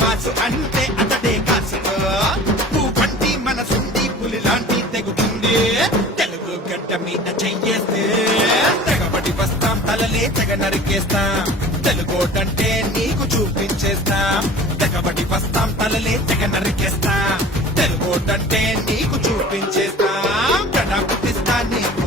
mass అంటే అతడే కాసుకో పంటి మనసుండి పులి లాంటి తెగుతుంది తెలుగు గడ్డ మీద చెయ్యేస్తే తెగబడి వస్తాం తలలే తెగ నరికేస్తాం తెలుగోటంటే నీకు చూపించేస్తాం తెగబడి వస్తాం తలలే తెగ నరికేస్తాం తెలుగోటంటే నీకు చూపించేస్తాం గడ పుట్టిస్తా నీకు